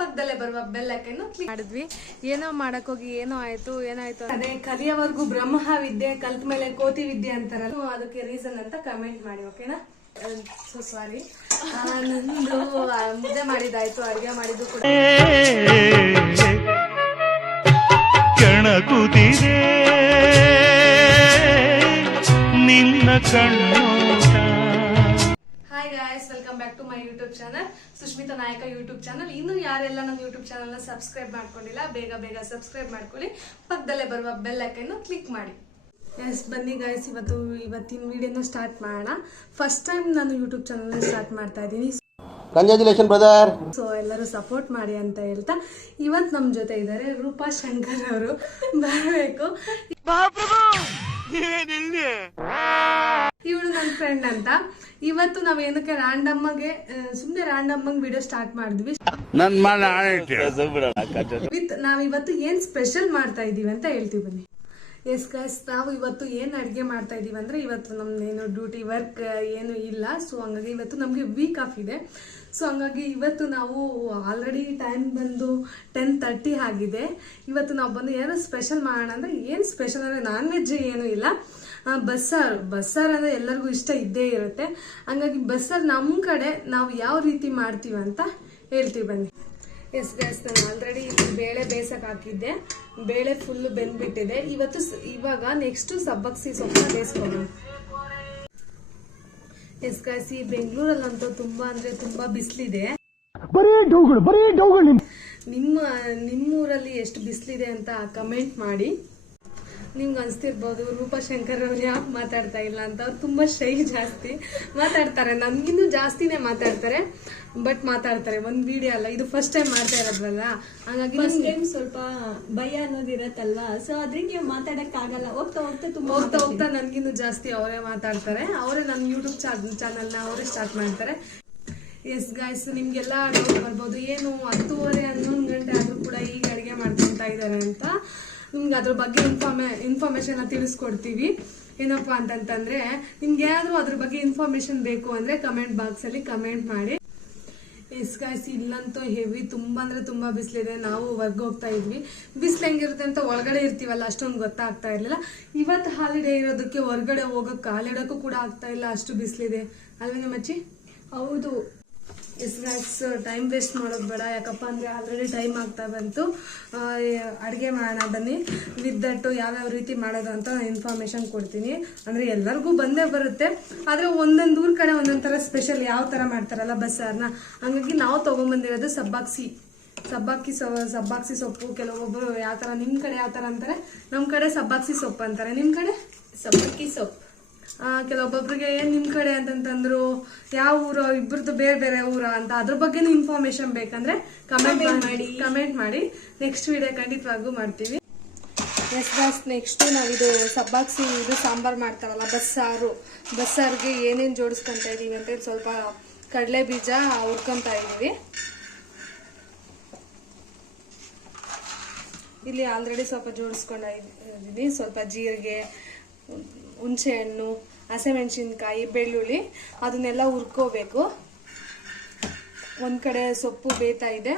ಪಕ್ಕದಲ್ಲೇ ಬರುವ bell icon click ಮಾಡಿದ್ವಿ. ಏನೋ ಮಾಡಕ್ ಹೋಗಿ ಏನೋ ಆಯ್ತು ಏನಾಯ್ತು ಅದೇ ಕಲಿಯವರೆಗೂ ಬ್ರಹ್ಮ ವಿದ್ಯೆ ಕಲ್ತ ಮೇಲೆ ಕೋತಿ ವಿದ್ಯೆ ಅಂತಾರಲ್ಲ, ಅದಕ್ಕೆ ರೀಸನ್ ಅಂತ ಕಮೆಂಟ್ ಮಾಡಿ. ಓಕೆನಾ? ಸೊ ಸಾರಿ, ನಂದು ಮುದ್ದೆ ಮಾಡಿದಾಯ್ತು, ಅಡುಗೆ ಮಾಡಿದ್ದು ಕೂಡ ಕೆಣಕುತ್ತಿದೆ ನಿನ್ನ ಕಣ್ಣೋಟ. Hi guys, welcome back to my YouTube channel Sushmita Nayaka YouTube channel. ಇನ್ನು ಯಾರೆಲ್ಲ ನನ್ನ ಯೂಟ್ಯೂಬ್ ಚಾನಲ್ ನ ಸಬ್ಸ್ಕ್ರೈಬ್ ಮಾಡ್ಕೊಂಡಿಲ್ಲ, ಬೇಗ ಸಬ್ಸ್ಕ್ರೈಬ್ ಮಾಡ್ಕೊಳ್ಳಿ. ಪಕ್ಕದಲ್ಲೇ ಬರುವ ಬೆಲ್ ಐಕನ್ ಕ್ಲಿಕ್ ಮಾಡಿ. ಎಸ್, ಬನ್ನಿ ಗಾಯ್ಸ್, ಇವತ್ತಿನ ವಿಡಿಯೋನ ಸ್ಟಾರ್ಟ್ ಮಾಡೋಣ. ಫಸ್ಟ್ ಟೈಮ್ ನಾನು ಯೂಟ್ಯೂಬ್ ಚಾನಲ್ ಸ್ಟಾರ್ಟ್ ಮಾಡ್ತಾ ಇದ್ದೀನಿ. Congratulation brother. ಸೊ ಎಲ್ಲರೂ ಸಪೋರ್ಟ್ ಮಾಡಿ ಅಂತ ಹೇಳ್ತಾ ಇವತ್ತು ನಮ್ಮ ಜೊತೆ ಇದ್ದಾರೆ ರೂಪಾ ಶಂಕರ್ ಅವರು. ಬರಬೇಕು, ಇವಳು ನನ್ನ ಫ್ರೆಂಡ್ ಅಂತ. ಇವತ್ತು ನಾವ್ ಏನಕ್ಕೆ ರ್ಯಾಂಡಮ್ ಆಗಿ ವಿಡಿಯೋ ಸ್ಟಾರ್ಟ್ ಮಾಡಿದ್ವಿ. ನಾವ್ ಇವತ್ತು ಏನ್ ಸ್ಪೆಷಲ್ ಮಾಡ್ತಾ ಇದೀವಿ ಅಂತ ಹೇಳ್ತೀವಿ, ಬನ್ನಿ. ಎಸ್ ಗೈಸ್, ನಾವು ಇವತ್ತು ಏನ್ ಅಡ್ಗೆ ಮಾಡ್ತಾ ಇದೀವಿ ಅಂದ್ರೆ, ಇವತ್ತು ನಮ್ದೇನು ಡ್ಯೂಟಿ ವರ್ಕ್ ಏನು ಇಲ್ಲ. ಸೊ ಹಂಗಾಗಿ ಇವತ್ತು ನಮ್ಗೆ ವೀಕ್ ಆಫ್ ಇದೆ. ಸೊ ಹಂಗಾಗಿ ಇವತ್ತು ನಾವು ಆಲ್ರೆಡಿ ಟೈಮ್ ಬಂದು 10:30 ಆಗಿದೆ. ಇವತ್ತು ನಾವು ಬಂದು ಏನೋ ಸ್ಪೆಷಲ್ ಮಾಡೋಣ ಅಂದ್ರೆ, ಏನ್ ಸ್ಪೆಷಲ್ ಅಂದ್ರೆ ನಾನ್ ವೆಜ್ ಏನು ಇಲ್ಲ, ಬಸ್ಸಾರು ಅಂದ್ರೆ ಎಲ್ಲರಿಗೂ ಇಷ್ಟ ಇದ್ದೇ ಇರುತ್ತೆ. ಹಂಗಾಗಿ ಬಸ್ಸಾರು ನಮ್ಮ ಕಡೆ ನಾವು ಯಾವ ರೀತಿ ಮಾಡ್ತೀವಿ ಅಂತ ಹೇಳ್ತೀವಿ, ಬನ್ನಿ. ಎಸ್ ಗೈಸ್, ನಾನು ಆಲ್ರೆಡಿ ಇಲ್ಲಿ ಬೇಳೆ ಬೇಯಿಸಕ್ಕೆ ಹಾಕಿದ್ದೆ. ಬೇಳೆ ಫುಲ್ ಬೆಂದ್ಬಿಟ್ಟಿದೆ. ಇವಾಗ ನೆಕ್ಸ್ಟ್ ಸಬ್ಬಕ್ಸಿ ಸೊಪ್ಪನ್ನ ಬೇಯಿಸ್ಕೊಳ್ಳೋಣ. ಎಸ್ ಗೈಸ್, ಈ ಬೆಂಗಳೂರಲ್ಲಂತೂ ತುಂಬಾ ಅಂದ್ರೆ ತುಂಬಾ ಬಿಸಿಲಿದೆ. ನಿಮ್ಮೂರಲ್ಲಿ ಎಷ್ಟು ಬಿಸಿಲಿದೆ ಅಂತ ಕಮೆಂಟ್ ಮಾಡಿ. ನಿಮ್ಗೆ ಅನ್ಸ್ತಿರ್ಬೋದು ರೂಪಾ ಶಂಕರ್ ಅವ್ರು ಯಾಕೆ ಮಾತಾಡ್ತಾ ಇಲ್ಲ ಅಂತ. ಅವ್ರು ತುಂಬಾ ಶೈ ಜಾಸ್ತಿ ಮಾತಾಡ್ತಾರೆ, ನಮ್ಗಿನ್ನೂ ಜಾಸ್ತಿನೇ ಮಾತಾಡ್ತಾರೆ. ಬಟ್ ಮಾತಾಡ್ತಾರೆ, ಒಂದ್ ವಿಡಿಯೋ ಅಲ್ಲ, ಇದು ಫಸ್ಟ್ ಟೈಮ್ ಮಾಡ್ತಾ ಇರೋದ್ರಲ್ಲ, ಹಂಗಾಗಿ ಫಸ್ಟ್ ಟೈಮ್ ಸ್ವಲ್ಪ ಭಯ ಅನ್ನೋದಿರತ್ತಲ್ವಾ. ಸೊ ಅದಕ್ಕೆ ಮಾತಾಡಕ್ ಆಗಲ್ಲ. ಹೋಗ್ತಾ ನನ್ಗಿನ್ನು ಜಾಸ್ತಿ ಅವರೇ ಮಾತಾಡ್ತಾರೆ. ಅವರೇ ನನ್ನ ಯೂಟ್ಯೂಬ್ ಚಾನಲ್ನ ಅವರೇ ಸ್ಟಾರ್ಟ್ ಮಾಡ್ತಾರೆ. ಎಸ್ ಗಾಯ್ಸ್, ನಿಮ್ಗೆಲ್ಲ ಡೌಟ್ ಬರ್ಬೋದು, ಏನು 10:30 11 ಗಂಟೆ ಆದ್ರೂ ಕೂಡ ಈಗ ಅಡಿಗೆ ಮಾಡ್ಕೊಂತ ಇದಾರೆ ಅಂತ. ನಿಮ್ಗೆ ಅದ್ರ ಬಗ್ಗೆ ಇನ್ಫಾರ್ಮೇಶನ್ ತಿಳಿಸ್ಕೊಡ್ತೀವಿ. ಏನಪ್ಪಾ ಅಂತಂತಂದ್ರೆ, ನಿಮ್ಗೆ ಏನಾದ್ರೂ ಅದ್ರ ಬಗ್ಗೆ ಇನ್ಫಾರ್ಮೇಶನ್ ಬೇಕು ಅಂದ್ರೆ ಕಮೆಂಟ್ ಬಾಕ್ಸ್ ಅಲ್ಲಿ ಕಮೆಂಟ್ ಮಾಡಿ. ಎಸ್ ಗಾಯ್ಸ್, ಇಲ್ಲಂತೂ ಹೆವಿ ತುಂಬಾ ಅಂದ್ರೆ ತುಂಬಾ ಬಿಸಿಲಿದೆ. ನಾವು ವರ್ಗ್ ಹೋಗ್ತಾ ಇದ್ವಿ. ಬಿಸಿಲು ಹೆಂಗಿರುತ್ತೆ ಅಂತ ಒಳಗಡೆ ಇರ್ತೀವಲ್ಲ, ಅಷ್ಟೊಂದು ಗೊತ್ತಾಗ್ತಾ ಇರ್ಲಿಲ್ಲ. ಇವತ್ತು ಹಾಲಿಡೇ ಇರೋದಕ್ಕೆ ಹೊರಗಡೆ ಹೋಗಕ್ ಕಾಲಿಡಕ್ಕೂ ಕೂಡ ಆಗ್ತಾ ಇಲ್ಲ, ಅಷ್ಟು ಬಿಸಿಲಿದೆ ಅಲ್ವೇನ ಮಚ್ಚಿ? ಹೌದು. ಎಸ್ ಗೈಸ್, ಟೈಮ್ ವೇಸ್ಟ್ ಮಾಡೋದು ಬೇಡ. ಯಾಕಪ್ಪ ಅಂದ್ರೆ ಆಲ್ರೆಡಿ ಟೈಮ್ ಆಗ್ತಾ ಬಂತು. ಅಡುಗೆ ಮಾಡೋಣ, ಬನ್ನಿ. ವಿತ್ ದಟ್ ಯಾವ್ಯಾವ ರೀತಿ ಮಾಡೋದು ಅಂತ ಇನ್ಫಾರ್ಮೇಶನ್ ಕೊಡ್ತೀನಿ. ಅಂದ್ರೆ ಎಲ್ಲರಿಗೂ ಬಂದೇ ಬರುತ್ತೆ, ಆದ್ರೆ ಒಂದೊಂದು ಊರ್ ಕಡೆ ಒಂದೊಂದ್ ತರ ಸ್ಪೆಷಲ್ ಯಾವ ತರ ಮಾಡ್ತಾರಲ್ಲ ಬಸ್ಸಾರ್ನ. ಹಂಗಾಗಿ ನಾವು ತಗೊಂಡ್ಬಂದಿರೋದು ಸಬ್ಬಾಕ್ಸಿ ಸೊಪ್ಪು. ಕೆಲವೊಬ್ಬರು ಯಾವ ತರ, ನಿಮ್ ಕಡೆ ಯಾವ ತರ ಅಂತಾರೆ? ನಮ್ ಕಡೆ ಸಬ್ಬಾಕ್ಸಿ ಸೊಪ್ಪು ಅಂತಾರೆ. ನಿಮ್ ಕಡೆ ಸಬ್ಬಕ್ಕಿ ಸೊಪ್ಪು. ಕೆಲವೊಬ್ಬೊಬ್ರಿಗೆ ಏನ್ ನಿಮ್ ಕಡೆ ಅಂತಂತಂದ್ರು, ಯಾವ ಊರು, ಇಬ್ಬರದು ಬೇರೆ ಬೇರೆ ಊರ ಅಂತ. ಅದ್ರ ಬಗ್ಗೆನೂ ಇನ್ಫಾರ್ಮೇಶನ್ ಬೇಕಂದ್ರೆ ಕಮೆಂಟ್ ಮಾಡಿ. ನೆಕ್ಸ್ಟ್ ವಿಡಿಯೋ ಖಂಡಿತವಾಗೂ ಮಾಡ್ತೀವಿ. ಎಸ್ ಬಾಸ್, ನೆಕ್ಸ್ಟ್ ನಾವಿದು ಸಬ್ಬಾಕ್ಸಿ ಇದು ಸಾಂಬಾರ್ ಮಾಡ್ತಾರಲ್ಲ, ಬಸ್ಸಾರ್ಗೆ ಏನೇನ್ ಜೋಡಿಸ್ಕೊಂತ ಇದೀವಿ ಅಂತ ಸ್ವಲ್ಪ ಕಡಲೆ ಬೀಜ ಹುರ್ಕೊಂತ ಇದೀವಿ. ಇಲ್ಲಿ ಆಲ್ರೆಡಿ ಸ್ವಲ್ಪ ಜೋಡಿಸ್ಕೊಂಡಿದೀನಿ. ಸ್ವಲ್ಪ ಜೀರಿಗೆ, ಹುಣಸೆ ಹಣ್ಣು, ಹಸಿಮೆಣಸಿನ್ಕಾಯಿ, ಬೆಳ್ಳುಳ್ಳಿ ಅದನ್ನೆಲ್ಲ ಹುರ್ಕೋಬೇಕು. ಒಂದ್ ಕಡೆ ಸೊಪ್ಪು ಬೇಯ್ತಾ ಇದೆ.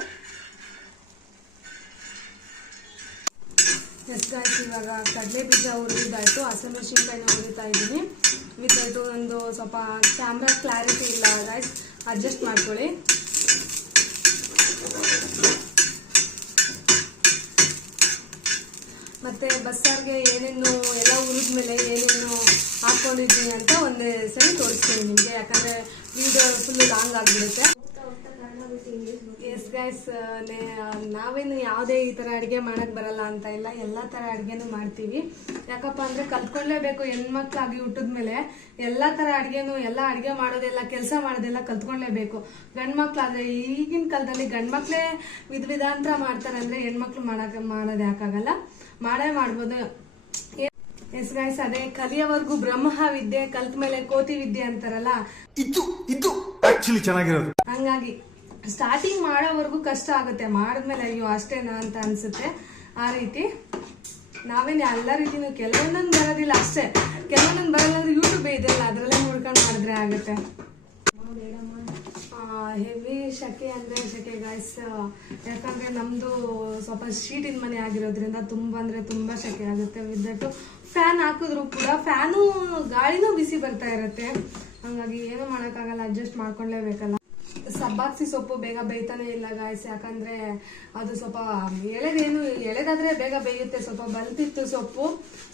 ಎಸ್ ಗಾಯ್ಸ್, ಇವಾಗ ಕಡಲೆ ಬೀಜ ಹುರಿದಾಯ್ತು, ಹಸಿಮೆಣಸಿನ್ಕಾಯಿನ ಹುರಿತಾ ಇದ್ದೀನಿ. ವಿತ್ ಒಂದು ಸ್ವಲ್ಪ ಕ್ಯಾಮ್ರಾ ಕ್ಲಾರಿಟಿ ಇಲ್ಲ ಗಾಯ್ಸ್, ಅಡ್ಜಸ್ಟ್ ಮಾಡ್ಕೊಳ್ಳಿ. ಮತ್ತೆ ಬಸ್ಸಾರ್ಗೆ ಏನೇನು ಎಲ್ಲ ಹುರಿದ್ಮೇಲೆ ಏನೇನು ಹಾಕೊಂಡಿದ್ದೀನಿ ಅಂತ ಒಂದೇ ಸರಿ ತೋರಿಸ್ತೀನಿ ನಿಮಗೆ, ಯಾಕಂದ್ರೆ ವಿಡಿಯೋ ಫುಲ್ ಲಾಂಗ್ ಆಗಿಬಿಡುತ್ತೆ. ಎಸ್ ಗೈಸ್, ನಾವೇನು ಯಾವುದೇ ಈ ಥರ ಅಡುಗೆ ಮಾಡಕ್ ಬರಲ್ಲ ಅಂತ ಇಲ್ಲ, ಎಲ್ಲ ಥರ ಅಡುಗೆನೂ ಮಾಡ್ತೀವಿ. ಯಾಕಪ್ಪ ಅಂದ್ರೆ ಕಲ್ತ್ಕೊಳ್ಳೇಬೇಕು. ಹೆಣ್ಮಕ್ಳಾಗಿ ಹುಟ್ಟಿದ್ಮೇಲೆ ಎಲ್ಲ ಥರ ಎಲ್ಲ ಅಡುಗೆ ಮಾಡೋದೆಲ್ಲ, ಕೆಲಸ ಮಾಡೋದೆಲ್ಲ ಕಲ್ತ್ಕೊಳ್ಳೇಬೇಕು. ಗಂಡ್ಮಕ್ಳಾದ್ರೆ ಈಗಿನ ಕಾಲದಲ್ಲಿ ಗಂಡ್ಮಕ್ಳೇ ವಿಧಾಂತರ ಮಾಡ್ತಾರೆ ಅಂದ್ರೆ ಹೆಣ್ಮಕ್ಳು ಮಾಡೋದು ಯಾಕಾಗಲ್ಲ, ಮಾಡ್ಬೋದು. ಎಸ್ ಗೈಸ್, ಅದೇ ಕಲಿಯವರೆಗೂ ಬ್ರಹ್ಮ ವಿದ್ಯೆ ಕಲ್ತ ಮೇಲೆ ಕೋತಿ ವಿದ್ಯೆ ಅಂತಾರಲ್ಲ, ಇದು ಆಕ್ಚುಲಿ ಚೆನ್ನಾಗಿರೋದು. ಹಂಗಾಗಿ ಸ್ಟಾರ್ಟಿಂಗ್ ಮಾಡೋವರೆಗೂ ಕಷ್ಟ ಆಗುತ್ತೆ, ಮಾಡಿದ್ಮೇಲೆ ಅಯ್ಯೋ ಅಷ್ಟೇನಾ ಅಂತ ಅನ್ಸುತ್ತೆ. ಆ ರೀತಿ ನಾವೇನು ಎಲ್ಲ ರೀತಿನೂ ಕೆಲವೊಂದೊಂದು ಬರೋದಿಲ್ಲ ಅಷ್ಟೇ. ಕೆಲವೊಂದೊಂದು ಬರಲ್ಲ ಅಂದ್ರೆ ಯೂಟ್ಯೂಬ್ ಇದೆಯಲ್ಲ, ಅದರಲ್ಲೇ ನೋಡ್ಕೊಂಡು ಮಾಡಿದ್ರೆ ಆಗುತ್ತೆ. ಹೆವಿ ಶೆಕೆ ಅಂದರೆ ಶೆಕೆ ಗಾಯ್ಸ್. ಯಾಕಂದರೆ ನಮ್ಮದು ಸ್ವಲ್ಪ ಶೀಟಿನ ಮನೆ ಆಗಿರೋದ್ರಿಂದ ತುಂಬ ಶೆಕೆ ಆಗುತ್ತೆ. ವಿದಟ್ಟು ಫ್ಯಾನ್ ಹಾಕಿದ್ರು ಕೂಡ ಫ್ಯಾನು ಗಾಳಿನೂ ಬಿಸಿ ಬರ್ತಾ ಇರುತ್ತೆ. ಹಾಗಾಗಿ ಏನೂ ಮಾಡೋಕ್ಕಾಗಲ್ಲ, ಅಡ್ಜಸ್ಟ್ ಮಾಡ್ಕೊಳ್ಳೇಬೇಕಲ್ಲ. ಸಬ್ಬಾಕ್ಸಿ ಸೊಪ್ಪು ಬೇಗ ಬೇಯ್ತಾನೆ ಇಲ್ಲ ಗಾಯ್ಸ್, ಯಾಕಂದರೆ ಅದು ಸ್ವಲ್ಪ ಎಳೆದಾದರೆ ಬೇಗ ಬೇಯುತ್ತೆ. ಸ್ವಲ್ಪ ಬಲ್ತಿತ್ತು ಸೊಪ್ಪು,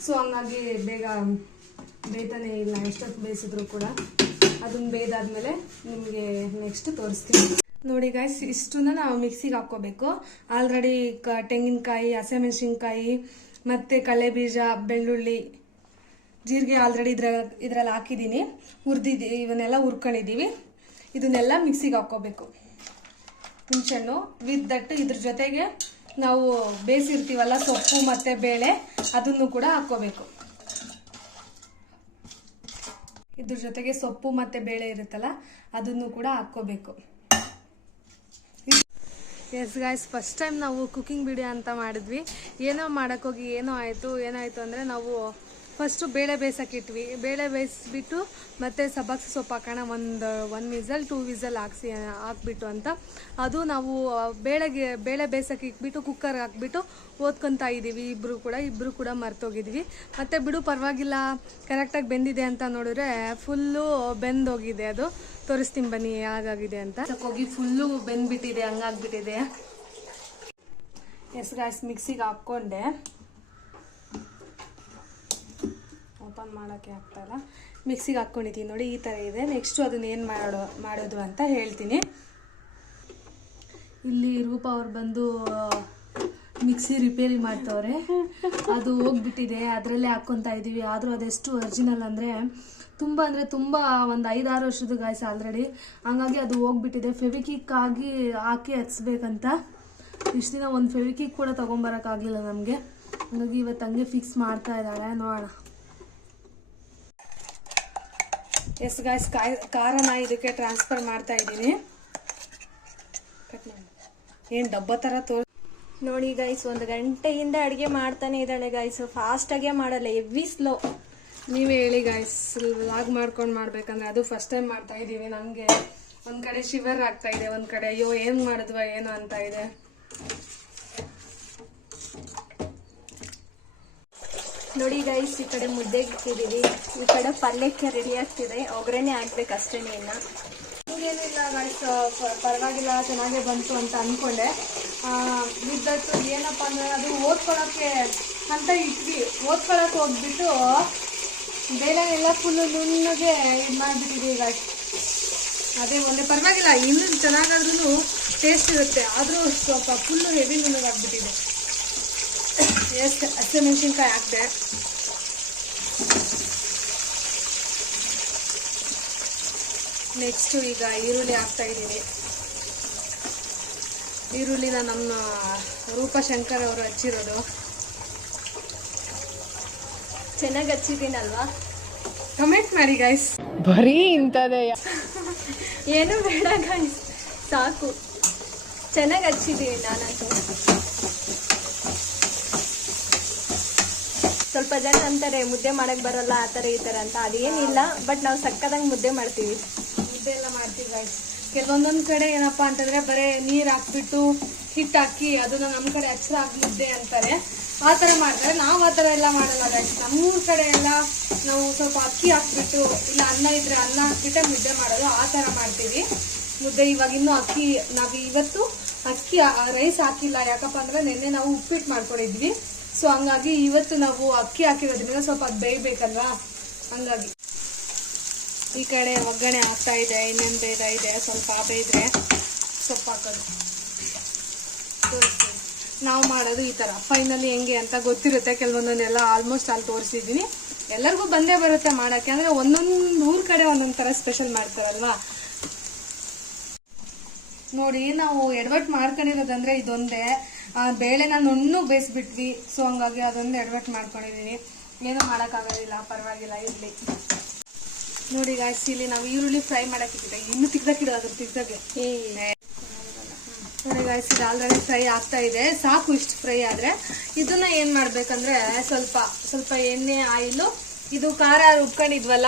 ಸೊ ಹಂಗಾಗಿ ಬೇಗ ಬೇಯ್ತಾನೆ ಇಲ್ಲ. ಎಷ್ಟೊತ್ತು ಬೇಯಿಸಿದ್ರು ಕೂಡ ಅದನ್ನ ಬೇಯ್ದಾದ್ಮೇಲೆ ನಿಮಗೆ ನೆಕ್ಸ್ಟ್ ತೋರಿಸ್ತೀನಿ. ನೋಡಿ ಗಾಯ್ಸ್, ಇಷ್ಟನ್ನ ನಾವು ಮಿಕ್ಸಿಗೆ ಹಾಕ್ಕೋಬೇಕು. ಆಲ್ರೆಡಿ ತೆಂಗಿನಕಾಯಿ, ಹಸಿಮೆಣಸಿನ್ಕಾಯಿ ಮತ್ತು ಕಡಲೆಬೀಜ, ಬೆಳ್ಳುಳ್ಳಿ, ಜೀರಿಗೆ ಆಲ್ರೆಡಿ ಇದ್ರಲ್ಲಿ ಹಾಕಿದ್ದೀನಿ. ಇವನ್ನೆಲ್ಲ ಹುರ್ಕೊಂಡಿದ್ದೀವಿ. ಇದನ್ನೆಲ್ಲ ಮಿಕ್ಸಿಗೆ ಹಾಕ್ಕೋಬೇಕು. ಹುಣಸೆಹಣ್ಣು ವಿತ್ ದಟ್ ಇದ್ರ ಜೊತೆಗೆ ನಾವು ಬೇಯಿಸಿರ್ತೀವಲ್ಲ ಸೊಪ್ಪು ಮತ್ತು ಬೇಳೆ, ಅದನ್ನು ಕೂಡ ಹಾಕ್ಕೋಬೇಕು. ಇದ್ರ ಜೊತೆಗೆ ಸೊಪ್ಪು ಮತ್ತು ಬೇಳೆ ಇರುತ್ತಲ್ಲ, ಅದನ್ನು ಕೂಡ ಹಾಕ್ಕೋಬೇಕು. ಎಸ್ ಗಾಯ್ಸ್, ಫಸ್ಟ್ ಟೈಮ್ ನಾವು ಕುಕಿಂಗ್ ವಿಡಿಯೋ ಅಂತ ಮಾಡಿದ್ವಿ. ಏನೋ ಮಾಡೋಕ್ಕೋಗಿ ಏನಾಯಿತು ಅಂದರೆ ನಾವು ಫಸ್ಟು ಬೇಳೆ ಬೇಯಿಸೋಕ್ಕಿಟ್ವಿ. ಬೇಳೆ ಬೇಯಿಸ್ಬಿಟ್ಟು ಮತ್ತು ಸಬ್ಬಾಕ್ಸಿ ಸೊಪ್ಪು ಹಾಕೋಣ, ಒನ್ ವಿಸಲ್ 2 ವಿಸಲ್ ಹಾಕ್ಬಿಟ್ಟು ಅಂತ ಅದು ನಾವು ಬೇಳೆ ಬೇಯಿಸೋಕೆ ಇಟ್ಬಿಟ್ಟು ಕುಕ್ಕರ್ಗೆ ಹಾಕ್ಬಿಟ್ಟು ಓದ್ಕೊತಾ ಇದ್ದೀವಿ. ಇಬ್ಬರು ಕೂಡ ಮರ್ತೋಗಿದ್ವಿ. ಮತ್ತು ಬಿಡು ಪರವಾಗಿಲ್ಲ, ಕರೆಕ್ಟಾಗಿ ಬೆಂದಿದೆ ಅಂತ ನೋಡಿದ್ರೆ ಫುಲ್ಲು ಬೆಂದೋಗಿದೆ. ಅದು ತೋರಿಸ್ತೀನಿ ಬನ್ನಿ ಹೇಗಾಗಿದೆ ಅಂತ. ಹೋಗಿ ಫುಲ್ಲು ಬೆಂದ್ಬಿಟ್ಟಿದೆ, ಹಂಗಾಗ್ಬಿಟ್ಟಿದೆ. ಎಸ್ ಗಾಯ್ಸ್, ಮಿಕ್ಸಿಗೆ ಹಾಕ್ಕೊಂಡೆ. ಓಪನ್ ಮಾಡೋಕ್ಕೆ ಆಗ್ತಾಯಿಲ್ಲ. ಮಿಕ್ಸಿಗೆ ಹಾಕ್ಕೊಂಡಿದ್ದೀನಿ ನೋಡಿ, ಈ ಥರ ಇದೆ. ನೆಕ್ಸ್ಟು ಅದನ್ನ ಏನು ಮಾಡೋದು ಅಂತ ಹೇಳ್ತೀನಿ. ಇಲ್ಲಿ ರೂಪ ಅವ್ರು ಬಂದು ಮಿಕ್ಸಿ ರಿಪೇರಿ ಮಾಡ್ತವ್ರೆ. ಅದು ಹೋಗ್ಬಿಟ್ಟಿದೆ, ಅದರಲ್ಲೇ ಹಾಕ್ಕೊತಾ ಇದ್ದೀವಿ. ಆದರೂ ಅದೆಷ್ಟು ಒರಿಜಿನಲ್ ಅಂದರೆ ತುಂಬ ಒಂದು 5-6 ವರ್ಷದ ಗಾಯ್ಸ್ ಆಲ್ರೆಡಿ. ಹಂಗಾಗಿ ಅದು ಹೋಗ್ಬಿಟ್ಟಿದೆ. ಫೆವಿಕಿಕ್ ಹಾಕಿ ಹಚ್ಬೇಕಂತ ಇಷ್ಟು ದಿನ ಒಂದು ಫೆವಿಕಿಕ್ ಕೂಡ ತೊಗೊಂಬರೋಕ್ಕಾಗಲಿಲ್ಲ ನಮಗೆ. ಹಾಗಾಗಿ ಇವತ್ತು ಹಂಗೆ ಫಿಕ್ಸ್ ಮಾಡ್ತಾ ಇದ್ದಾಳೆ, ನೋಡೋಣ. ಎಸ್ ಗಾಯ್ಸ್, ಖಾರನ ಇದಕ್ಕೆ ಟ್ರಾನ್ಸ್ಫರ್ ಮಾಡ್ತಾ ಇದ್ದೀನಿ. ಏನು ಡಬ್ಬ ಥರ ನೋಡಿ ಗೈಸ್, 1 ಗಂಟೆಯಿಂದ ಅಡುಗೆ ಮಾಡ್ತಾನೆ ಇದ್ದಾಳೆ ಗೈಸ್. ಫಾಸ್ಟಾಗೆ ಮಾಡಲ್ಲ, ಹೆವಿ ಸ್ಲೋ. ನೀವೇ ಹೇಳಿ ಗಾಯ್ಸ್, ವ್ಲಾಗ್ ಮಾಡ್ಕೊಂಡು ಮಾಡ್ಬೇಕಂದ್ರೆ ಅದು ಫಸ್ಟ್ ಟೈಮ್ ಮಾಡ್ತಾ ಇದ್ದೀವಿ. ನಮಗೆ ಒಂದು ಕಡೆ ಶಿವರ್ ಆಗ್ತಾ ಇದೆ, ಒಂದು ಕಡೆ ಅಯ್ಯೋ ಏನು ಮಾಡಿದ್ವಾ ಏನೋ ಅಂತ ಇದೆ. ನೋಡಿ ಗೈಸ್, ಈ ಕಡೆ ಮುದ್ದೆಗೆ ಇಟ್ಟಿದ್ದೀವಿ, ಈ ಕಡೆ ಪಲ್ಯಕ್ಕೆ ರೆಡಿ ಆಗ್ತಿದೆ. ಒಗ್ಗರಣೆ ಆಗ್ಬೇಕು ಅಷ್ಟೇನೆ. ಇನ್ನು ಏನಿಲ್ಲ ಗಾಯ್ಸ್, ಪರವಾಗಿಲ್ಲ, ಚೆನ್ನಾಗೇ ಬಂತು ಅಂತ ಅಂದ್ಕೊಂಡೆ. ಬಿದ್ದಟ್ಟು ಏನಪ್ಪ ಅಂದರೆ ಅದು ಓದ್ಕೊಳ್ಳೋಕ್ಕೆ ಅಂತ ಇಟ್ವಿ. ಓದ್ಕೊಳ್ಳೋಕೆ ಹೋಗ್ಬಿಟ್ಟು ಬೇಳೆನೆಲ್ಲ ಫುಲ್ಲು ನುಣ್ಣಗೆ ಇದು ಮಾಡಿಬಿಟ್ಟಿದ್ದೀವಿ ಗಾಯ್ಸ್. ಅದೇ ಒಂದೇ ಪರವಾಗಿಲ್ಲ, ಇನ್ನೂ ಚೆನ್ನಾಗಾದ್ರೂ ಟೇಸ್ಟ್ ಇರುತ್ತೆ. ಆದರೂ ಸ್ವಲ್ಪ ಫುಲ್ಲು ಹೆವಿ ನುಣ್ಣಗಾಗ್ಬಿಟ್ಟಿದೆ. ಎಷ್ಟು ಹಸಿಮೆಣಸಿನ್ಕಾಯಿ ಹಾಕಿದೆ. ನೆಕ್ಸ್ಟು ಈಗ ಈರುಳ್ಳಿ ಹಾಕ್ತಾ ಇದ್ದೀನಿ. ಈರುಳ್ಳಿನ ನಮ್ಮ ರೂಪಶಂಕರ್ ಅವರು ಹಚ್ಚಿರೋದು. ಚೆನ್ನಾಗಿ ಹಚ್ಚಿದ್ದೀನಲ್ವಾ? ಕಮೆಂಟ್ ಮಾಡಿ ಗೈಸ್. ಬರೀ ಇಂಥದೇ ಏನು ಬೇಡ ಗೈಸ್, ಸಾಕು. ಚೆನ್ನಾಗಿ ಹಚ್ಚಿದ್ದೀವಿ ನಾನಂತೂ. ಸ್ವಲ್ಪ ಜನ ಅಂತಾರೆ ಮುದ್ದೆ ಮಾಡಕ್ಕೆ ಬರಲ್ಲ ಆ ಥರ ಈ ಥರ ಅಂತ. ಅದೇನಿಲ್ಲ, ಬಟ್ ನಾವು ಸಕ್ಕದಂಗೆ ಮುದ್ದೆ ಮಾಡ್ತೀವಿ. ಮುದ್ದೆ ಎಲ್ಲ ಮಾಡ್ತೀವಿ ಗೈಸ್. ಕೆಲವೊಂದೊಂದು ಕಡೆ ಏನಪ್ಪ ಅಂತಂದರೆ ಬರೀ ನೀರು ಹಾಕ್ಬಿಟ್ಟು ಹಿಟ್ಟು ಹಾಕಿ ಅದನ್ನು ನಮ್ಮ ಕಡೆ ಹಚ್ಚರ ಹಾಕಿ ಮುದ್ದೆ ಅಂತಾರೆ. ಆ ಥರ ಮಾಡ್ತಾರೆ. ನಾವು ಆ ಥರ ಎಲ್ಲ ಮಾಡಲ್ಲ ಗೈಸ್. ನಮ್ಮೂರ ಕಡೆ ಎಲ್ಲ ನಾವು ಸ್ವಲ್ಪ ಅಕ್ಕಿ ಹಾಕ್ಬಿಟ್ಟು, ಇಲ್ಲ ಅನ್ನ ಇದ್ದರೆ ಅನ್ನ ಹಾಕ್ಬಿಟ್ಟೆ ಮುದ್ದೆ ಮಾಡೋದು. ಆ ಥರ ಮಾಡ್ತೀವಿ ಮುದ್ದೆ. ಇವಾಗ ಇನ್ನೂ ನಾವು ಇವತ್ತು ಅಕ್ಕಿ ರೈಸ್ ಹಾಕಿಲ್ಲ. ಯಾಕಪ್ಪ ಅಂದರೆ ನಿನ್ನೆ ನಾವು ಉಪ್ಪಿಟ್ಟು ಮಾಡ್ಕೊಂಡಿದ್ವಿ. ಸೊ ಹಂಗಾಗಿ ಇವತ್ತು ನಾವು ಅಕ್ಕಿ ಹಾಕಿರೋದ್ರಿಂದ ಸ್ವಲ್ಪ ಅದು ಬೇಯಬೇಕಲ್ವಾ, ಹಂಗಾಗಿ. ಈ ಕಡೆ ಒಗ್ಗರಣೆ ಆಗ್ತಾ ಇದೆ, ಇನ್ನೇನು ಬೇಯ್ತಾ ಇದೆ. ಸ್ವಲ್ಪ ಬೇಯ್ದ್ರೆ ಸೊಪ್ಪು ಹಾಕೋದು ತೋರಿಸ್ತೀನಿ. ನಾವು ಮಾಡೋದು ಈ ಥರ. ಫೈನಲಿ ಹೆಂಗೆ ಅಂತ ಗೊತ್ತಿರುತ್ತೆ. ಕೆಲವೊಂದನ್ನೆಲ್ಲ ಆಲ್ಮೋಸ್ಟ್ ಅಲ್ಲಿ ತೋರಿಸಿದ್ದೀನಿ. ಎಲ್ಲರಿಗೂ ಬಂದೇ ಬರುತ್ತೆ ಮಾಡೋಕ್ಕೆ. ಅಂದರೆ ಒಂದೊಂದು ಊರ ಕಡೆ ಒಂದೊಂದು ಥರ ಸ್ಪೆಷಲ್ ಮಾಡ್ತಾರಲ್ವಾ. ನೋಡಿ, ನಾವು ಎಡವಟ್ಟು ಮಾಡ್ಕೊಂಡಿರೋದಂದ್ರೆ ಇದೊಂದೇ. ಬೇಳೆನ ನುಣ್ಣಗೆ ಬೇಯಿಸ್ಬಿಟ್ವಿ. ಸೊ ಹಂಗಾಗಿ ಅದೊಂದು ಎಡವಟ್ಟು ಮಾಡ್ಕೊಂಡಿದ್ದೀನಿ. ಏನೂ ಮಾಡೋಕ್ಕಾಗೋದಿಲ್ಲ, ಪರವಾಗಿಲ್ಲ, ಇರಲಿ. ನೋಡಿ ಗಾಯ್ಸ್, ಇಲ್ಲಿ ನಾವು ಈರುಳ್ಳಿ ಫ್ರೈ ಮಾಡೋಕ್ಕಿಟ್ಟಿದೆ. ಇನ್ನೂ ತಿಗ್ದಾಕಿಡೋ ಅದ್ರ ತಿಗ್ದಾಗೆ. ನೋಡಿ ಗಾಯ್ಸ್, ಇದು ಆಲ್ರೆಡಿ ಫ್ರೈ ಆಗ್ತಾ ಇದೆ. ಸಾಕು ಇಷ್ಟು ಫ್ರೈ ಆದರೆ. ಇದನ್ನ ಏನು ಮಾಡಬೇಕಂದ್ರೆ ಸ್ವಲ್ಪ ಎಣ್ಣೆ, ಆಯಿಲು, ಇದು ಖಾರ ರುಬ್ಕೊಂಡಿದ್ವಲ್ಲ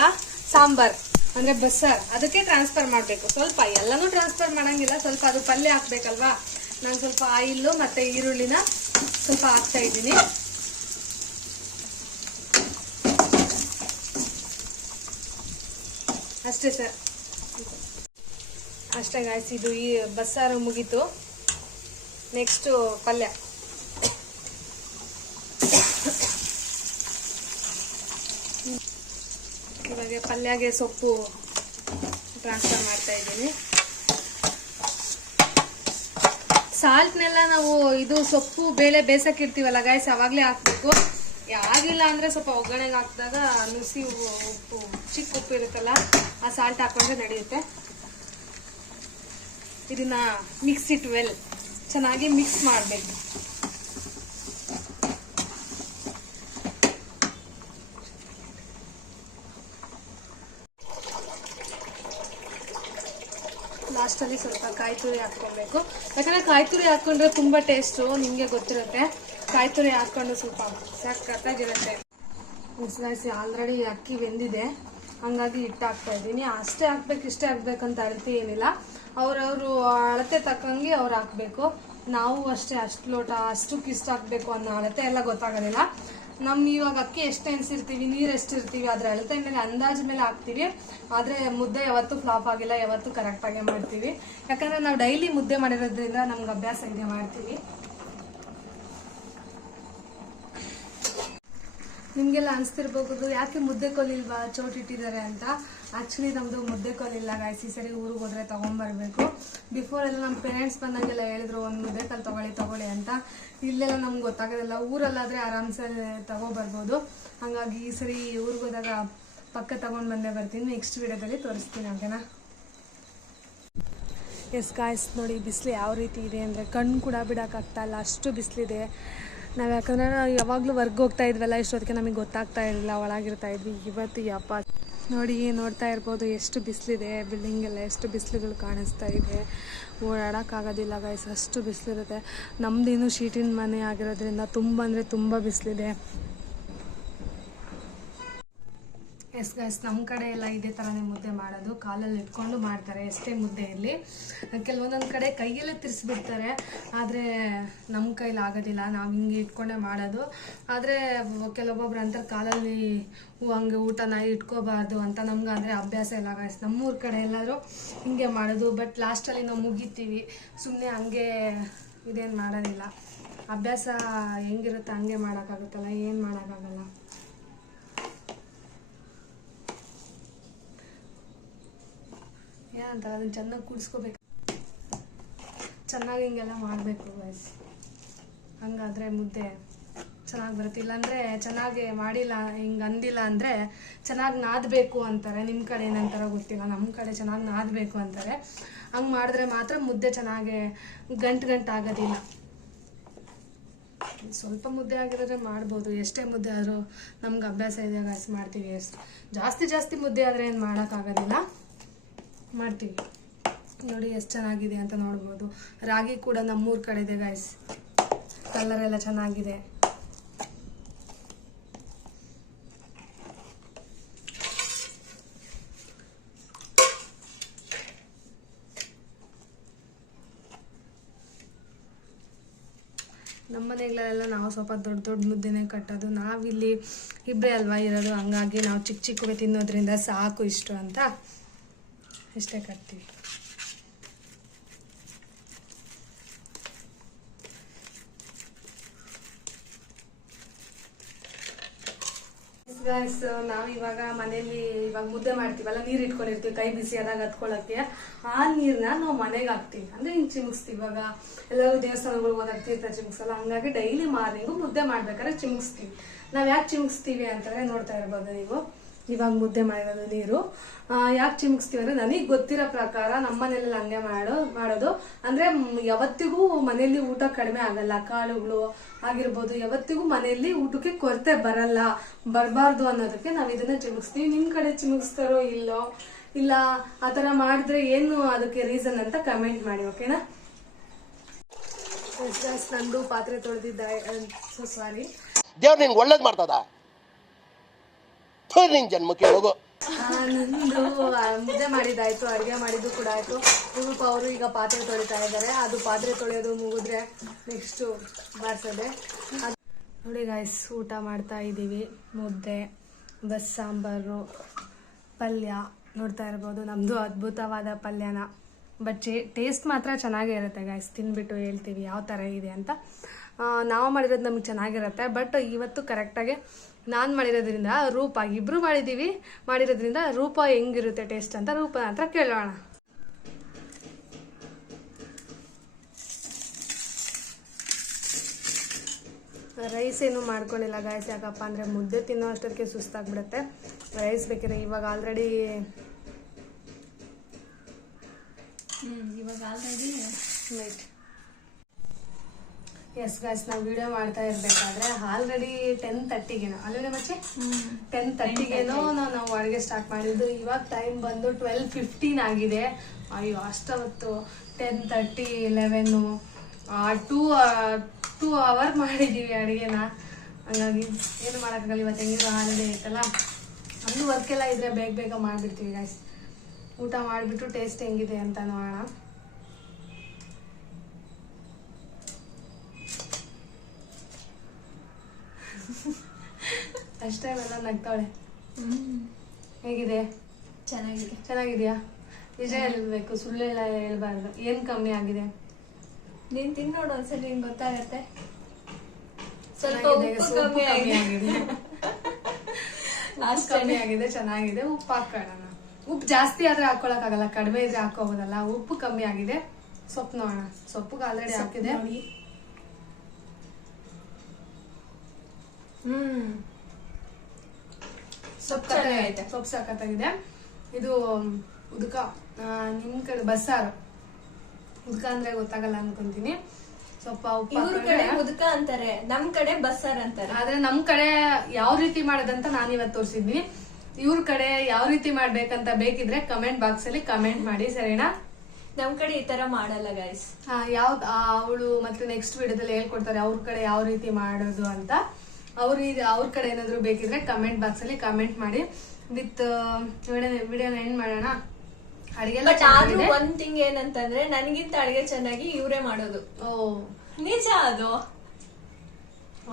ಸಾಂಬಾರ್, ಅಂದರೆ ಬಸ್ಸಾರು ಅದಕ್ಕೆ ಟ್ರಾನ್ಸ್ಫರ್ ಮಾಡಬೇಕು. ಸ್ವಲ್ಪ ಎಲ್ಲನೂ ಟ್ರಾನ್ಸ್ಫರ್ ಮಾಡೋಂಗಿಲ್ಲ, ಸ್ವಲ್ಪ ಅದು ಪಲ್ಯ ಹಾಕ್ಬೇಕಲ್ವಾ. ನಾನು ಸ್ವಲ್ಪ ಆಯಿಲ್ಲು ಮತ್ತು ಈರುಳ್ಳಿನ ಸ್ವಲ್ಪ ಹಾಕ್ತಾ ಇದ್ದೀನಿ. ಅಷ್ಟೇ ಸರ್, ಅಷ್ಟೇ ಗಾಯ್ಸ್. ಇದು ಈ ಬಸ್ಸಾರು ಮುಗೀತು. ನೆಕ್ಸ್ಟು ಪಲ್ಯ. ಇವಾಗ ಪಲ್ಯಗೆ ಸೊಪ್ಪು ಟ್ರಾನ್ಸ್ಫರ್ ಮಾಡ್ತಾ ಇದ್ದೀನಿ. ಸಾಲ್ಟ್ನೆಲ್ಲ ನಾವು ಇದು ಸೊಪ್ಪು ಬೇಳೆ ಬೇಯಿಸಕ್ಕಿರ್ತೀವಲ್ಲ ಗಾಯ್ಸ್, ಅವಾಗಲೇ ಹಾಕ್ಬೇಕು. ಯಾರಿಲ್ಲ ಅಂದರೆ ಸ್ವಲ್ಪ ಒಗ್ಗರಣೆಗೆ ಹಾಕಿದಾಗ ನುಸಿ ಉಪ್ಪು, ಚಿಕ್ಕ ಉಪ್ಪು ಇರುತ್ತಲ್ಲ, ಆ ಸಾಲ್ಟ್ ಹಾಕೊಂಡ್ರೆ ನಡೆಯುತ್ತೆ. ಇದನ್ನ ಮಿಕ್ಸ್ ಇಟ್ ವೆಲ್, ಚೆನ್ನಾಗಿ ಮಿಕ್ಸ್ ಮಾಡಬೇಕು. ಲಾಸ್ಟಲ್ಲಿ ಸ್ವಲ್ಪ ಕಾಯಿ ತುರಿ ಹಾಕ್ಕೊಬೇಕು. ಯಾಕಂದರೆ ಕಾಯಿ ತುರಿ ಹಾಕ್ಕೊಂಡ್ರೆ ತುಂಬ ಟೇಸ್ಟು, ನಿಮಗೆ ಗೊತ್ತಿರುತ್ತೆ. ಕಾಯಿ ತುರಿ ಹಾಕ್ಕೊಂಡು ಸ್ವಲ್ಪ ಸಖತ್ತಾಗಿರುತ್ತೆ. ಆಲ್ರೆಡಿ ಅಕ್ಕಿ ಬೆಂದಿದೆ, ಹಂಗಾಗಿ ಹಿಟ್ಟು ಹಾಕ್ತಾ ಇದ್ದೀನಿ. ಅಷ್ಟೇ ಹಾಕ್ಬೇಕು ಇಷ್ಟೇ ಹಾಕ್ಬೇಕಂತ ಅಳತೆ ಏನಿಲ್ಲ, ಅವ್ರವರು ಅಳತೆ ತಕ್ಕಂಗೆ ಅವ್ರು ಹಾಕಬೇಕು. ನಾವು ಅಷ್ಟೇ ಅಷ್ಟು ಲೋಟ ಅಷ್ಟಕ್ಕೆ ಇಷ್ಟು ಹಾಕಬೇಕು ಅನ್ನೋ ಅಳತೆ ಎಲ್ಲ ಗೊತ್ತಾಗೋದಿಲ್ಲ. ಇವಾಗ ಅಕ್ಕಿ ಎಷ್ಟು ಎಣಿಸಿರ್ತೀವಿ, ನೀರು ಎಷ್ಟಿರ್ತೀವಿ, ಅದರ ಅಳತೆ ಮೇಲೆ ಅಂದಾಜು ಮೇಲೆ ಹಾಕ್ತೀವಿ. ಆದರೆ ಮುದ್ದೆ ಯಾವತ್ತೂ ಫ್ಲಾಪ್ ಆಗಿಲ್ಲ, ಯಾವತ್ತೂ ಕರೆಕ್ಟಾಗೆ ಮಾಡ್ತೀವಿ. ಯಾಕಂದರೆ ನಾವು ಡೈಲಿ ಮುದ್ದೆ ಮಾಡಿರೋದ್ರಿಂದ ನಮ್ಗೆ ಅಭ್ಯಾಸ ಇದೆ, ಮಾಡ್ತೀವಿ. ನಿಮಗೆಲ್ಲ ಅನಿಸ್ತಿರ್ಬೋದು ಯಾಕೆ ಮುದ್ದೆ ಕೋಲಿಲ್ವಾ, ಚೋಟಿಟ್ಟಿದ್ದಾರೆ ಅಂತ. ಆ್ಯಕ್ಚುಲಿ ನಮ್ಮದು ಮುದ್ದೆ ಕೋಲಿಲ್ಲ ಗಾಯ್ಸ್. ಈ ಸರಿ ಊರಿಗೆ ಹೋದರೆ ತೊಗೊಂಬರ್ಬೇಕು. ಬಿಫೋರ್ ಎಲ್ಲ ನಮ್ಮ ಪೇರೆಂಟ್ಸ್ ಬಂದಾಗೆಲ್ಲ ಹೇಳಿದ್ರು ಒಂದು ಮುದ್ದೆ ಕಲ್ಲು ತೊಗೊಳ್ಳಿ ಅಂತ. ಇಲ್ಲೆಲ್ಲ ನಮ್ಗೆ ಗೊತ್ತಾಗೋದಿಲ್ಲ, ಊರಲ್ಲಾದರೆ ಆರಾಮ್ಸೆ ತೊಗೊಬರ್ಬೋದು. ಹಾಗಾಗಿ ಈ ಸರಿ ಊರಿಗೆ ಹೋದಾಗ ಪಕ್ಕ ತೊಗೊಂಡು ಬಂದೇ ಬರ್ತೀನಿ. ನೆಕ್ಸ್ಟ್ ವಿಡಿಯೋದಲ್ಲಿ ತೋರಿಸ್ತೀನಿ, ಓಕೆನಾ. ಎಸ್ ಗಾಯ್ಸ್, ನೋಡಿ ಬಿಸಿಲು ಯಾವ ರೀತಿ ಇದೆ ಅಂದರೆ ಕಣ್ಣು ಕೂಡ ಬಿಡೋಕ್ಕಾಗ್ತಾಯಿಲ್ಲ, ಅಷ್ಟು ಬಿಸಿಲಿದೆ. ನಾವು ಯಾಕಂದರೆ ಯಾವಾಗಲೂ ವರ್ಕ್ ಹೋಗ್ತಾ ಇದ್ವಲ್ಲ, ಇಷ್ಟೊತ್ತಿಗೆ ನಮಗೆ ಗೊತ್ತಾಗ್ತಾ ಇರಲಿಲ್ಲ, ಒಳಗಿರ್ತಾ ಇದ್ವಿ. ಇವತ್ತು ಯಪ್ಪ ನೋಡಿ, ನೋಡ್ತಾ ಇರ್ಬೋದು ಎಷ್ಟು ಬಿಸಿಲಿದೆ. ಬಿಲ್ಡಿಂಗೆಲ್ಲ ಎಷ್ಟು ಬಿಸಿಲುಗಳು ಕಾಣಿಸ್ತಾ ಇದೆ, ಓಡಾಡೋಕ್ಕಾಗೋದಿಲ್ಲ ಗೈಸ್, ಅಷ್ಟು ಬಿಸಿಲಿರುತ್ತೆ. ನಮ್ಮದೇನು ಶೀಟಿನ ಮನೆ ಆಗಿರೋದ್ರಿಂದ ತುಂಬ ಅಂದರೆ ತುಂಬ ಬಿಸಿಲಿದೆ. ಎಸ್ ಗೈಸ್, ನಮ್ಮ ಕಡೆ ಎಲ್ಲ ಇದೇ ಥರನೇ ಮುದ್ದೆ ಮಾಡೋದು, ಕಾಲಲ್ಲಿ ಇಟ್ಕೊಂಡು ಮಾಡ್ತಾರೆ ಎಷ್ಟೇ ಮುದ್ದೆ ಇರಲಿ. ಕೆಲವೊಂದೊಂದು ಕಡೆ ಕೈಯಲ್ಲೇ ತಿರ್ಸ್ಬಿಡ್ತಾರೆ, ಆದರೆ ನಮ್ಮ ಕೈಲಿ ಆಗೋದಿಲ್ಲ, ನಾವು ಹಿಂಗೆ ಇಟ್ಕೊಂಡೇ ಮಾಡೋದು. ಆದರೆ ಕೆಲವೊಬ್ಬೊಬ್ರು ಅಂತಾರೆ ಕಾಲಲ್ಲಿ ಹಂಗೆ ಊಟನ ಇಟ್ಕೋಬಾರ್ದು ಅಂತ. ನಮ್ಗೆ ಅಂದರೆ ಅಭ್ಯಾಸ ಇಲ್ಲ ಗೈಸ್, ನಮ್ಮೂರ ಕಡೆ ಎಲ್ಲರೂ ಹಿಂಗೆ ಮಾಡೋದು. ಬಟ್ ಲಾಸ್ಟಲ್ಲಿ ನಾವು ಮುಗಿತೀವಿ, ಸುಮ್ಮನೆ ಹಂಗೆ ಇದೇನು ಮಾಡೋದಿಲ್ಲ. ಅಭ್ಯಾಸ ಹೆಂಗಿರುತ್ತೆ ಹಂಗೆ ಮಾಡೋಕ್ಕಾಗುತ್ತಲ್ಲ, ಏನು ಮಾಡೋಕ್ಕಾಗಲ್ಲ. ಏನಂತಾರೆ, ಅದನ್ನು ಚೆನ್ನಾಗಿ ಕೂಡಿಸ್ಕೋಬೇಕು, ಚೆನ್ನಾಗಿ ಹಿಂಗೆಲ್ಲ ಮಾಡಬೇಕು ಗೈಸ್. ಹಂಗಾದರೆ ಮುದ್ದೆ ಚೆನ್ನಾಗಿ ಬರುತ್ತೆ. ಇಲ್ಲಾಂದರೆ ಚೆನ್ನಾಗಿ ಮಾಡಿಲ್ಲ, ಹಿಂಗೆ ಅಂದಿಲ್ಲ ಅಂದರೆ ಚೆನ್ನಾಗಿ ನಾದಬೇಕು ಅಂತಾರೆ. ನಿಮ್ಮ ಕಡೆ ಏನಂತಾರೋ ಗೊತ್ತಿಲ್ಲ, ನಮ್ಮ ಕಡೆ ಚೆನ್ನಾಗಿ ನಾದಬೇಕು ಅಂತಾರೆ. ಹಂಗೆ ಮಾಡಿದ್ರೆ ಮಾತ್ರ ಮುದ್ದೆ ಚೆನ್ನಾಗಿ ಗಂಟು ಆಗೋದಿಲ್ಲ. ಸ್ವಲ್ಪ ಮುದ್ದೆ ಆಗಿರೋದ್ರೆ ಮಾಡ್ಬೋದು, ಎಷ್ಟೇ ಮುದ್ದೆ ಆದರೂ ನಮ್ಗೆ ಅಭ್ಯಾಸ ಇದೆ ಗೈಸ್, ಮಾಡ್ತೀವಿ. ಜಾಸ್ತಿ ಮುದ್ದೆ ಆದರೆ ಏನು ಮಾಡೋಕ್ಕಾಗೋದಿಲ್ಲ, ಮಾಡ್ತೀವಿ. ನೋಡಿ ಎಷ್ಟು ಚೆನ್ನಾಗಿದೆ ಅಂತ ನೋಡ್ಬೋದು. ರಾಗಿ ಕೂಡ ನಮ್ಮೂರ ಕಡೆ ಇದೆ ಗೈಸ್, ಕಲರ್ ಎಲ್ಲ ಚೆನ್ನಾಗಿದೆ. ನಮ್ಮ ಮನೆಗಳೆಲ್ಲ ನಾವು ಸ್ವಲ್ಪ ದೊಡ್ಡ ಮುದ್ದೆನೇ ಕಟ್ಟೋದು. ನಾವಿಲ್ಲಿ ಇಬ್ಬರೇ ಅಲ್ವಾ ಇರೋದು, ಹಂಗಾಗಿ ನಾವು ಚಿಕ್ಕವೇ ತಿನ್ನೋದ್ರಿಂದ ಸಾಕು ಇಷ್ಟು ಅಂತ ಇಷ್ಟೇ ಕಟ್ತೀವಿ. ಗೈಸ್, ನಾವಿವಾಗ ಮನೇಲಿ ಇವಾಗ ಮುದ್ದೆ ಮಾಡ್ತೀವಲ್ಲ, ನೀರು ಇಟ್ಕೊಂಡಿರ್ತೀವಿ ಕೈ ಬಿಸಿ ಆದಾಗ ಹತ್ಕೊಳ್ಳೋಕ್ಕೆ. ಆ ನೀರನ್ನ ನಾವು ಮನೆಗೆ ಹಾಕ್ತೀವಿ, ಅಂದರೆ ಹಿಂಗೆ ಚಿಮುಕ್ಸ್ತೀವಿ. ಇವಾಗ ಎಲ್ಲರೂ ದೇವಸ್ಥಾನಗಳು ಹೋದಾಗ ತೀರ್ಥ ಚಿಮುಕ್ಸಲ್ಲ, ಹಂಗಾಗಿ ಡೈಲಿ ಮಾರ್ನಿಂಗು ಮುದ್ದೆ ಮಾಡ್ಬೇಕಾದ್ರೆ ಚಿಮುಕ್ಸ್ತೀವಿ. ನಾವು ಯಾಕೆ ಚಿಮುಕ್ಸ್ತೀವಿ ಅಂತಂದರೆ ನೋಡ್ತಾ ಇರ್ಬೋದು ನೀವು, ಇವಾಗ ಮುದ್ದೆ ಮಾಡಿರೋದು ನೀರು. ಯಾಕೆ ಚಿಮುಕ್ಸ್ತೀವಿ ಅಂದರೆ ನನಗೆ ಗೊತ್ತಿರೋ ಪ್ರಕಾರ ನಮ್ಮ ಮನೇಲಿ ಹಂಗೆ ಮಾಡೋದು. ಅಂದರೆ ಯಾವತ್ತಿಗೂ ಮನೆಯಲ್ಲಿ ಊಟ ಕಡಿಮೆ ಆಗಲ್ಲ, ಕಾಳುಗಳು ಆಗಿರ್ಬೋದು, ಯಾವತ್ತಿಗೂ ಮನೆಯಲ್ಲಿ ಊಟಕ್ಕೆ ಕೊರತೆ ಬರಬಾರ್ದು ಅನ್ನೋದಕ್ಕೆ ನಾವು ಇದನ್ನ ಚಿಮುಕ್ಸ್ತೀವಿ. ನಿಮ್ಮ ಕಡೆ ಚಿಮುಕ್ಸ್ತಾರೋ ಇಲ್ಲೋ, ಇಲ್ಲ ಆ ಥರ ಮಾಡಿದ್ರೆ ಏನು ಅದಕ್ಕೆ ರೀಸನ್ ಅಂತ ಕಮೆಂಟ್ ಮಾಡಿ, ಓಕೆನಾ. ನಂದು ಪಾತ್ರೆ ತೊಳೆದಿದ್ದ, ಸಾರಿ, ದೇವ್ರು ನಿನ್ಗೆ ಒಳ್ಳೇದು ಮಾಡ್ತದ, ನಿನ್ ಜನ್ಮಕ್ಕೆ ಹೋಗು. ನಂದು ಮುದ್ದೆ ಮಾಡಿದ್ದಾಯ್ತು, ಅಡುಗೆ ಮಾಡಿದ್ದು ಕೂಡ ಆಯಿತು. ರೂಪ ಅವರು ಈಗ ಪಾತ್ರೆ ತೊಳಿತಾ ಇದ್ದಾರೆ. ಅದು ಪಾತ್ರೆ ತೊಳೆಯೋದು ಮುಗಿದ್ರೆ ನೆಕ್ಸ್ಟು ಬಾರಿಸೋದೆ. ನೋಡಿ ಗಾಯ್ಸ್, ಊಟ ಮಾಡ್ತಾ ಇದ್ದೀವಿ. ಮುದ್ದೆ, ಸಾಂಬಾರು, ಪಲ್ಯ ನೋಡ್ತಾ ಇರ್ಬೋದು. ನಮ್ಮದು ಅದ್ಭುತವಾದ ಪಲ್ಯನ, ಬಟ್ ಟೇಸ್ಟ್ ಮಾತ್ರ ಚೆನ್ನಾಗೇ ಇರುತ್ತೆ ಗಾಯ್ಸ್. ತಿನ್ಬಿಟ್ಟು ಹೇಳ್ತೀವಿ ಯಾವ ಥರ ಇದೆ ಅಂತ. ನಾವು ಮಾಡಿರೋದು ನಮ್ಗೆ ಚೆನ್ನಾಗಿರುತ್ತೆ, ಬಟ್ ಇವತ್ತು ಕರೆಕ್ಟಾಗಿ ನಾನು ಮಾಡಿರೋದ್ರಿಂದ ರೂಪ ಇಬ್ಬರು ಮಾಡಿರೋದ್ರಿಂದ ರೂಪ ಹೆಂಗಿರುತ್ತೆ ಟೇಸ್ಟ್ ಅಂತ ರೂಪನ ಹತ್ರ ಕೇಳೋಣ. ರೈಸ್ ಏನು ಮಾಡ್ಕೊಂಡಿಲ್ಲ ಗಾಯ್ಸ್, ಯಾಕಪ್ಪ ಅಂದರೆ ಮುದ್ದೆ ತಿನ್ನೋ ಅಷ್ಟೊತ್ತಿಗೆ ಸುಸ್ತಾಗ್ಬಿಡುತ್ತೆ. ರೈಸ್ ಬೇಕಿದ್ರೆ ಇವಾಗ ಆಲ್ರೆಡಿ ಲೈಟ್. ಎಸ್ ಗಾಯ್ಸ್, ನಾವು ವಿಡಿಯೋ ಮಾಡ್ತಾ ಇರಬೇಕಾದ್ರೆ ಆಲ್ರೆಡಿ 10:30ಗೇನೋ ಅಲ್ಲೇ ಮಚ್ಚೆ 10:30ಗೇನೋ ನಾವು ಅಡುಗೆ ಸ್ಟಾರ್ಟ್ ಮಾಡಿದ್ದು. ಇವಾಗ ಟೈಮ್ ಬಂದು 12:15 ಆಗಿದೆ. ಅಯ್ಯೋ ಅಷ್ಟೊತ್ತು 10:30, 11 2 ಅವರ್ ಮಾಡಿದ್ದೀವಿ ಅಡುಗೆನ. ಹಂಗಾಗಿ ಏನು ಮಾಡೋಕ್ಕಾಗಲ್ಲ. ಇವತ್ತು ಹೆಂಗಿರೋ ಹಾಲಿಡೇ ಐತಲ್ಲ, ನಮ್ಮದು ವರ್ಕೆಲ್ಲ ಇದ್ರೆ ಬೇಗ ಮಾಡಿಬಿಡ್ತೀವಿ ಗಾಯ್ಸ್. ಊಟ ಮಾಡಿಬಿಟ್ಟು ಟೇಸ್ಟ್ ಹೆಂಗಿದೆ ಅಂತ ನೋಡೋಣ. ಅಷ್ಟೇ ಎಲ್ಲ ನಗ್ತಾವಳೆ. ಹೇಗಿದೆ? ಚೆನ್ನಾಗಿದೆಯಾ? ನಿಜ ಹೇಳ್ಬೇಕು, ಸುಳ್ಳೆಲ್ಲ ಹೇಳ್ಬಾರ್ದು. ಏನ್ ಕಮ್ಮಿ ಆಗಿದೆ? ನೀನ್ ತಿನ್ನೋಡು ಒಂದ್ಸಲ ನಿನ್ ಗೊತ್ತಾಗತ್ತೆ. ಸ್ವಲ್ಪ ಕಮ್ಮಿ ಆಗಿದೆ, ಚೆನ್ನಾಗಿದೆ. ಉಪ್ಪು ಹಾಕೋಣ. ಉಪ್ಪು ಜಾಸ್ತಿ ಆದ್ರೆ ಹಾಕೊಳಕ್ ಆಗಲ್ಲ, ಕಡಿಮೆ ಇದ್ರೆ ಹಾಕೋಬೋದಲ್ಲ. ಉಪ್ಪು ಕಮ್ಮಿ ಆಗಿದೆ. ಸೊಪ್ಪು ನೋಡೋಣ. ಸೊಪ್ಪುಗೆ ಆಲ್ರೆಡಿ ಹಾಕಿದೆ. ಸೊಪ್ಪು ಸಾಕತ್ತಾಗಿದೆ. ಇದು ಉದ್ಕ, ನಿಮ್ ಕಡೆ ಬಸ್ಸಾರು. ಉದ್ಕ ಅಂದ್ರೆ ಗೊತ್ತಾಗಲ್ಲ ಅನ್ಕೊಂತೀನಿ. ಸ್ವಲ್ಪ ಉಪ್ಪು ಉದ್ಕ ಅಂತಾರೆ, ನಮ್ ಕಡೆ ಬಸ್ಸಾರ್ ಅಂತಾರೆ. ಆದ್ರೆ ನಮ್ ಕಡೆ ಯಾವ ರೀತಿ ಮಾಡೋದಂತ ನಾನು ಇವತ್ತು ತೋರಿಸಿದ್ನಿ. ಇವ್ರ ಕಡೆ ಯಾವ ರೀತಿ ಮಾಡ್ಬೇಕಂತ ಬೇಕಿದ್ರೆ ಕಮೆಂಟ್ ಬಾಕ್ಸ್ ಅಲ್ಲಿ ಕಮೆಂಟ್ ಮಾಡಿ, ಸರಿನಾ? ನಮ್ ಕಡೆ ಈ ತರ ಮಾಡಲ್ಲ ಗೈಸ್. ಯಾವ್ದು ಅವಳು ಮತ್ತೆ ನೆಕ್ಸ್ಟ್ ವಿಡಿಯೋದಲ್ಲಿ ಹೇಳ್ಕೊಡ್ತಾರೆ ಅವ್ರ ಕಡೆ ಯಾವ ರೀತಿ ಮಾಡೋದು ಅಂತ. ಅವ್ರ ಕಡೆ ಏನಾದ್ರು ಬೇಕಿದ್ರೆ ಕಮೆಂಟ್ ಬಾಕ್ಸ್ ಅಲ್ಲಿ ಕಮೆಂಟ್ ಮಾಡಿ. ವಿತ್ ವಿಡಿಯೋನ ಎಂಡ್ ಮಾಡೋಣ. ಅಡಿಗೆ ಒಂದ್ ಥಿಂಗ್ ಏನಂತಂದ್ರೆ ನನ್ಗಿಂತ ಅಡಿಗೆ ಚೆನ್ನಾಗಿ ಇವ್ರೇ ಮಾಡೋದು. ನಿಜ ಅದು.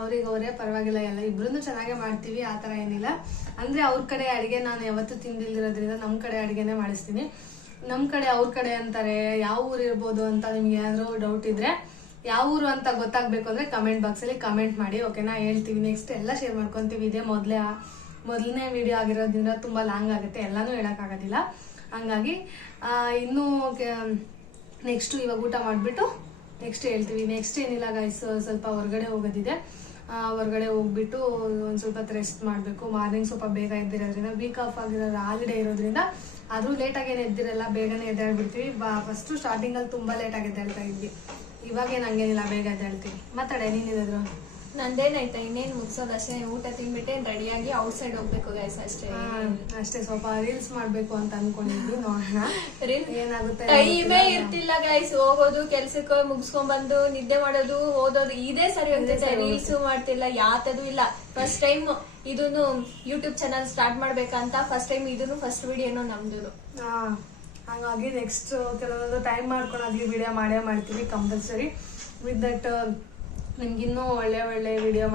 ಅವರೇ ಪರವಾಗಿಲ್ಲ, ಎಲ್ಲ ಇಬ್ರು ಚೆನ್ನಾಗೇ ಮಾಡ್ತೀವಿ, ಆತರ ಏನಿಲ್ಲ. ಅಂದ್ರೆ ಅವ್ರ ಕಡೆ ಅಡಿಗೆ ನಾನು ಯಾವತ್ತೂ ತಿಂದಿಲ್ದಿರೋದ್ರಿಂದ ನಮ್ ಕಡೆ ಅಡಿಗೆನೆ ಮಾಡಿಸ್ತೀನಿ. ನಮ್ ಕಡೆ ಅವ್ರ ಕಡೆ ಅಂತಾರೆ. ಯಾವ ಊರು ಇರ್ಬೋದು ಅಂತ ನಿಮ್ಗೆ ಏನಾದ್ರು ಡೌಟ್ ಇದ್ರೆ, ಯಾವ ಊರು ಅಂತ ಗೊತ್ತಾಗ್ಬೇಕು ಅಂದ್ರೆ ಕಮೆಂಟ್ ಬಾಕ್ಸ್ ಅಲ್ಲಿ ಕಮೆಂಟ್ ಮಾಡಿ, ಓಕೆನಾ? ಹೇಳ್ತೀವಿ. ನೆಕ್ಸ್ಟ್ ಎಲ್ಲ ಶೇರ್ ಮಾಡ್ಕೊಂತೀವಿ. ಇದೇ ಮೊದಲನೇ ವಿಡಿಯೋ ಆಗಿರೋದ್ರಿಂದ ತುಂಬಾ ಲಾಂಗ್ ಆಗುತ್ತೆ, ಎಲ್ಲಾನು ಹೇಳಕ್ಕಾಗೋದಿಲ್ಲ. ಹಂಗಾಗಿ ಇನ್ನು ನೆಕ್ಸ್ಟ್ ಇವಾಗ ಊಟ ಮಾಡ್ಬಿಟ್ಟು ನೆಕ್ಸ್ಟ್ ಹೇಳ್ತೀವಿ. ನೆಕ್ಸ್ಟ್ ಏನಿಲ್ಲ ಗೈಸ್, ಸ್ವಲ್ಪ ಹೊರಗಡೆ ಹೋಗೋದಿದೆ. ಹೊರಗಡೆ ಹೋಗ್ಬಿಟ್ಟು ಒಂದ್ ಸ್ವಲ್ಪ ರೆಸ್ಟ್ ಮಾಡ್ಬೇಕು. ಮಾರ್ನಿಂಗ್ ಸ್ವಲ್ಪ ಬೇಗ ಎದ್ದಿರೋದ್ರಿಂದ, ವೀಕ್ ಆಫ್ ಆಗಿರೋ ಹಾಲಿಡೇ ಇರೋದ್ರಿಂದ, ಆದ್ರೂ ಲೇಟ್ ಆಗೇನೆ ಎದ್ದಿರಲ್ಲ, ಬೇಗನೆ ಎದ್ದೇಳ್ಬಿಡ್ತೀವಿ. ಫಸ್ಟ್ ಸ್ಟಾರ್ಟಿಂಗ್ ಅಲ್ಲಿ ತುಂಬಾ ಲೇಟ್ ಆಗಿ ಎದ್ದೇಳ್ತಾ ಇದ್ವಿ. ಇವಾಗೇನು ಹಂಗೇನಿಲ್ಲ, ಬೇಗ ಎದ್ದೇಳ್ತೀವಿ. ಮಾತಾಡೆ, ನೀನಿದ್ರು ನಂದೇನಾಯ್ತಾ, ಇನ್ನೇನ್ ಮುಗ್ಸೋದಷ್ಟೇ. ಊಟ ತಿನ್ಬಿಟ್ಟೆ ರೆಡಿಯಾಗಿ ಔಟ್ ಸೈಡ್ ಹೋಗ್ಬೇಕು ಗೈಸ್, ಅಷ್ಟೇ. ಸ್ವಲ್ಪ ರೀಲ್ಸ್ ಮಾಡ್ಬೇಕು ಅಂತ ಅನ್ಕೊಂಡಿದ್ವಿ, ನೋಡೋಣ ಏನಾಗುತ್ತೆ. ಟೈಮೇ ಇರ್ತಿಲ್ಲ ಗೈಸ್. ಹೋಗೋದು, ಕೆಲ್ಸಕ್ಕೆ ಮುಗಿಸ್ಕೊಂಡ್ ಬಂದು ನಿದ್ದೆ ಮಾಡೋದು, ಓದೋದು, ಇದೇ ಸರಿ ಹೋಗ್ತೈತೆ. ರೀಲ್ಸ್ ಮಾಡ್ತಿಲ್ಲ, ಯಾತದು ಇಲ್ಲ. ಫಸ್ಟ್ ಟೈಮ್ ಇದನ್ನು ಯೂಟ್ಯೂಬ್ ಚಾನಲ್ ಸ್ಟಾರ್ಟ್ ಮಾಡ್ಬೇಕಂತ ಫಸ್ಟ್ ಟೈಮ್ ಇದನ್ನು ಫಸ್ಟ್ ವಿಡಿಯೋನು ನಮ್ದು. ಹಂಗಾಗಿ ನೆಕ್ಸ್ಟ್ ಕೆಲವೊಂದು ಟೈಮ್ ಮಾಡ್ಕೊಂಡಾಗ್ಲಿ ವಿಡಿಯೋ ಮಾಡ್ತೀವಿ ಕಂಪಲ್ಸರಿ. ವಿತ್ ದಟ್ ನಿಮ್ಗಿನ್ನೂ ಒಳ್ಳೆ ವಿಡಿಯೋ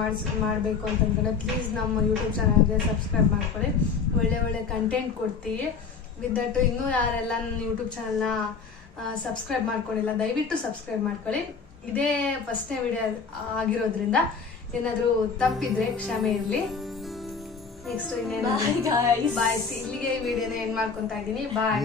ಮಾಡಬೇಕು ಅಂತಂದ್ರೆ ಪ್ಲೀಸ್ ನಮ್ಮ ಯೂಟ್ಯೂಬ್ ಚಾನಲ್ಗೆ ಸಬ್ಸ್ಕ್ರೈಬ್ ಮಾಡ್ಕೊಳ್ಳಿ. ಒಳ್ಳೆ ಕಂಟೆಂಟ್ ಕೊಡ್ತೀವಿ. ವಿತ್ ದಟ್ ಇನ್ನೂ ಯಾರೆಲ್ಲ ನನ್ನ ಯೂಟ್ಯೂಬ್ ಚಾನಲ್ನ ಸಬ್ಸ್ಕ್ರೈಬ್ ಮಾಡ್ಕೊಂಡಿಲ್ಲ, ದಯವಿಟ್ಟು ಸಬ್ಸ್ಕ್ರೈಬ್ ಮಾಡ್ಕೊಳ್ಳಿ. ಇದೇ ಫಸ್ಟ್ನೇ ವಿಡಿಯೋ ಆಗಿರೋದ್ರಿಂದ ಏನಾದರೂ ತಪ್ಪಿದ್ರೆ ಕ್ಷಮೆ ಇರಲಿ. ನೆಕ್ಸ್ಟ್ ಇನ್ನೇನು ಬಾಯ್. ಇಲ್ಲಿಗೆ ಈ ವಿಡಿಯೋನ ಎಂಡ್ ಮಾಡ್ಕೊಂತ ಇದ್ದೀನಿ. ಬಾಯ್.